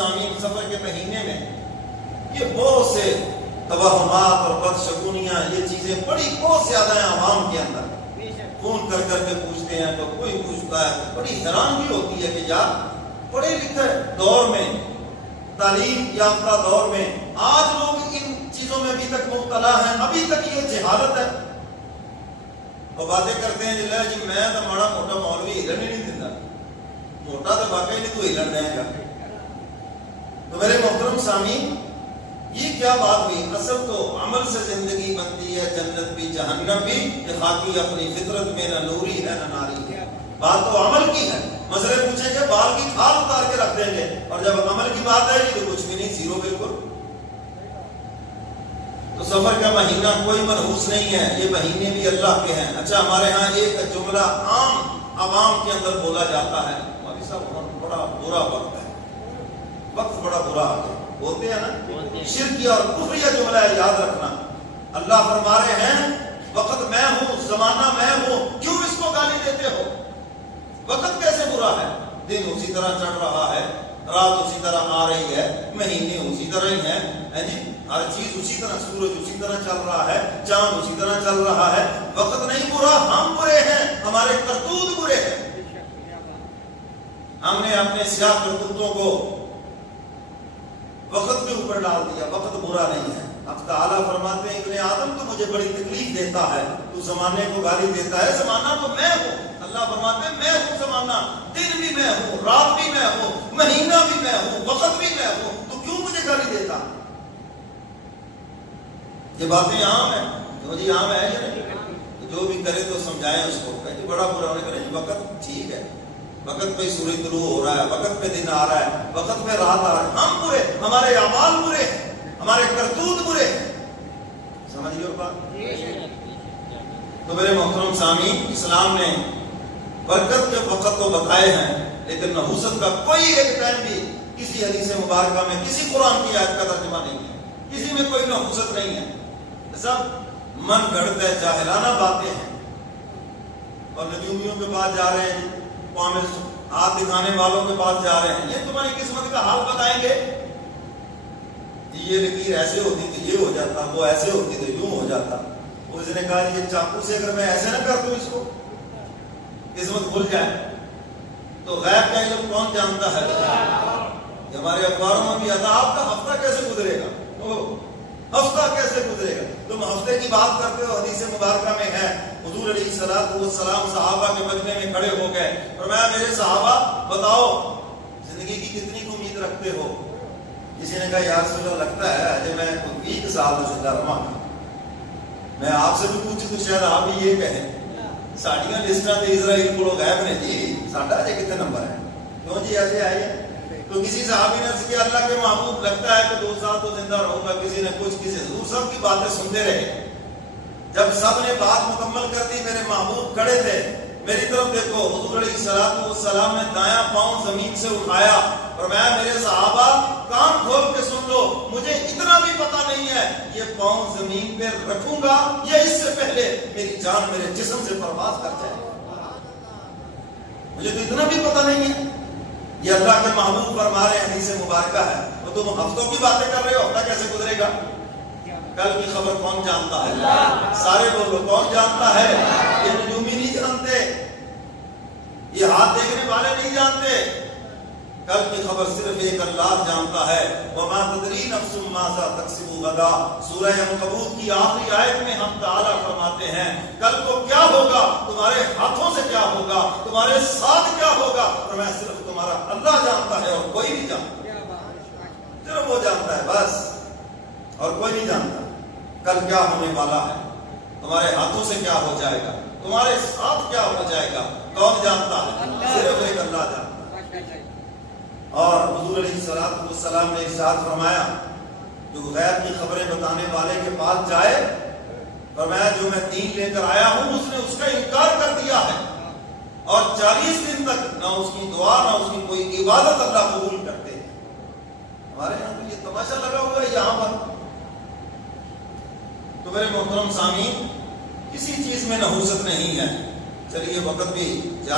سامعین سفر کے مہینے میں یہ بہت سے توہمات اور بدشگونیاں، یہ چیزیں بہت زیادہ ہیں عوام کے اندر. فون کر کر کے پوچھتے ہیں تو کوئی پوچھتا ہے، بڑی حیرانگی ہوتی ہے کہ یار پڑھے لکھے دور میں، تعلیم یافتہ دور میں آج لوگ ان چیزوں میں ابھی تک مبتلا ہیں، ابھی تک یہ جہالت ہے. وہ باتیں کرتے ہیں جی میں تو ماڑا موٹا مولوی ہلن ہی نہیں دیتا. موٹا تو واقعی نہیں تو ہلن دیں گا. تو میرے محترم سامعین، یہ کیا بات ہوئی؟ اصل تو عمل سے زندگی بنتی ہے، جنت بھی جہنم بھی. یہ خاکی اپنی فطرت میں نہ نوری ہے نہ ناری ہے. بات تو عمل کی ہے. مسئلے پوچھیں گے، بال کی کھال اتار کے رکھ دیں گے، اور جب عمل کی بات آئے گی تو کچھ بھی نہیں، زیرو بالکل. تو سفر کا مہینہ کوئی منحوس نہیں ہے، یہ مہینے بھی اللہ کے ہیں. اچھا، ہمارے ہاں ایک جملہ عام عوام کے اندر بولا جاتا ہے، مولوی صاحب بڑا برا وقت ہے، وقت بڑا برا آ گیا، بولتے ہیں نا. شرکی اور کفریہ جملہ ہے، یاد رکھنا. اللہ فرما رہے ہیں وقت میں ہوں، زمانہ میں ہوں، کیوں اس کو گالی دیتے ہو؟ وقت کیسے برا ہے؟ دن اسی طرح چڑھ رہا ہے، رات اسی طرح آ رہی ہے، مہینے اسی طرح ہی ہیں جی، ہر چیز اسی طرح، سورج اسی طرح چل رہا ہے، چاند اسی طرح چل رہا ہے. وقت نہیں برا، ہم برے ہیں، ہمارے کرتوت برے ہیں. ہم نے اپنے سیاہ کرتوتوں کو وقت کے اوپر ڈال دیا. وقت برا نہیں ہے. اب تعالیٰ فرماتے ہیں ابن آدم تو مجھے بڑی تکلیف دیتا ہے، تو زمانے کو گالی دیتا ہے. زمانہ تو میں ہوں. اللہ فرماتے ہیں میں ہوں زمانہ، دن بھی میں ہوں، رات بھی میں ہوں، مہینہ بھی میں ہوں، وقت بھی میں ہوں، تو کیوں مجھے گالی دیتا؟ یہ باتیں عام ہیں. تو جی عام ہے یا نہیں؟ جو بھی کرے تو سمجھائیں اس کو، کہ بڑا برا ہونے کرے. وقت ٹھیک ہے، وقت پہ سورج طلوع ہو رہا ہے، وقت پہ دن آ رہا ہے، وقت پہ رات آ رہا ہے. ہم برے، ہمارے اعمال برے ہیں، ہمارے کرتوت برے ہیں. سمجھیے اور بات. تو میرے محترم سامعین، اسلام نے برکت کے وقت تو بتائے ہیں، لیکن نحوست کا کوئی ایک ٹائم بھی کسی حدیث مبارکہ میں، کسی قرآن کی آیت کا ترجمہ نہیں ہے. کسی میں کوئی نحوست نہیں ہے. سب من گھڑت ہے، جاہلانہ باتیں ہیں. اور نجومیوں کے پاس جا رہے ہیں، میں ہاتھ دکھانے والوں کے پاس جا رہے ہیں، یہ تمہاری قسمت کا حال بتائیں گے. یہ لکیر ایسے ہوتی تو یہ ہو جاتا، وہ ایسے ہوتی تو یوں ہو جاتا. اس نے کہا یہ چاقو سے اگر میں ایسے نہ کر دوں اس کو، قسمت کھل جائے. تو غیب کا علم کون جانتا ہے؟ کہ ہمارے اخباروں میں بھی آتا آپ کا ہفتہ کیسے گزرے گا، ہفتہ کیسے گزرے گا. تم ہفتے کی بات کرتے ہو. حدیث مبارکہ میں ہے حضور علیہ الصلوۃ والسلام صحابہ کے مجمع میں کھڑے ہو گئے، فرمایا میرے صحابہ بتاؤ زندگی کی کتنی امید رکھتے ہو؟ کسی نے کہا یا رسول اللہ لگتا ہے اجے میں 20 سال زندہ رہا. میں آپ سے بھی پوچھوں تو شاید آپ بھی یہ کہیں ساڑیاں لسٹاں تے اسرائیل کو غائب نے جی، ساڈا اجے کتنے نمبر ہے؟ کیوں جی ایسے آئی ہے؟ تو کسی صحابی نے کہ اللہ کے محبوب لگتا ہے کہ 2 سال تو زندہ رہوں گا. کسی نے کچھ، کسی حضور سب کی باتیں سنتے رہے. جب سب نے بات مکمل کر دی، میرے محبوب کھڑے تھے. میری طرف دیکھو، حضور علیہ الصلوۃ والسلام نے دایاں پاؤں زمین سے اٹھایا، فرمایا میرے صحابہ کان کھول کے سن لو، مجھے اتنا بھی پتہ نہیں ہے یہ پاؤں زمین پہ رکھوں گا یا اس سے پہلے میری جان میرے جسم سے پرواز کر جائے. مجھے تو اتنا بھی پتہ نہیں ہے. یہ اللہ کے محبوب فرما رہے ہیں، حدیث مبارکہ ہے. اور تم ہفتوں کی باتیں کر رہے ہو، ہفتہ کیسے گزرے گا؟ کل کی خبر کون جانتا ہے؟ سارے بولو کون جانتا ہے؟ یہ نجومی نہیں جانتے، یہ ہاتھ دیکھنے والے نہیں جانتے. کل کی خبر صرف ایک اللہ جانتا ہے. وما تدری نفس ماذا تکسب غدا. سورہ عنکبوت کی آخری آیت میں ہم تعالیٰ فرماتے ہیں کل کو کیا ہوگا، تمہارے ہاتھوں سے کیا ہوگا، تمہارے ساتھ کیا ہوگا، فرمایا صرف تمہارا اللہ جانتا ہے اور کوئی نہیں جانتا. صرف وہ جانتا ہے بس، اور کوئی نہیں جانتا. کل کیا ہونے والا ہے، تمہارے ہاتھوں سے کیا ہو جائے گا، تمہارے ساتھ کیا ہو جائے گا، کون جانتا ہے؟ صرف ایک اللہ جانتا ہے. اور حضور علیہ الصلوۃ والسلام نے ارشاد فرمایا جو غیب کی خبریں بتانے والے کے پاس جائے، فرمایا جو میں دین لے کر آیا ہوں اس نے اس کا انکار کر دیا ہے، اور 40 دن تک نہ اس کی دعا نہ اس کی کوئی عبادت اللہ قبول کرتے ہیں. ہمارے یہاں تو یہ تماشا لگا ہوا ہے یہاں پر. تو میرے محترم سامعین، کسی چیز میں نحوست نہیں ہے. چلیے وقت بھی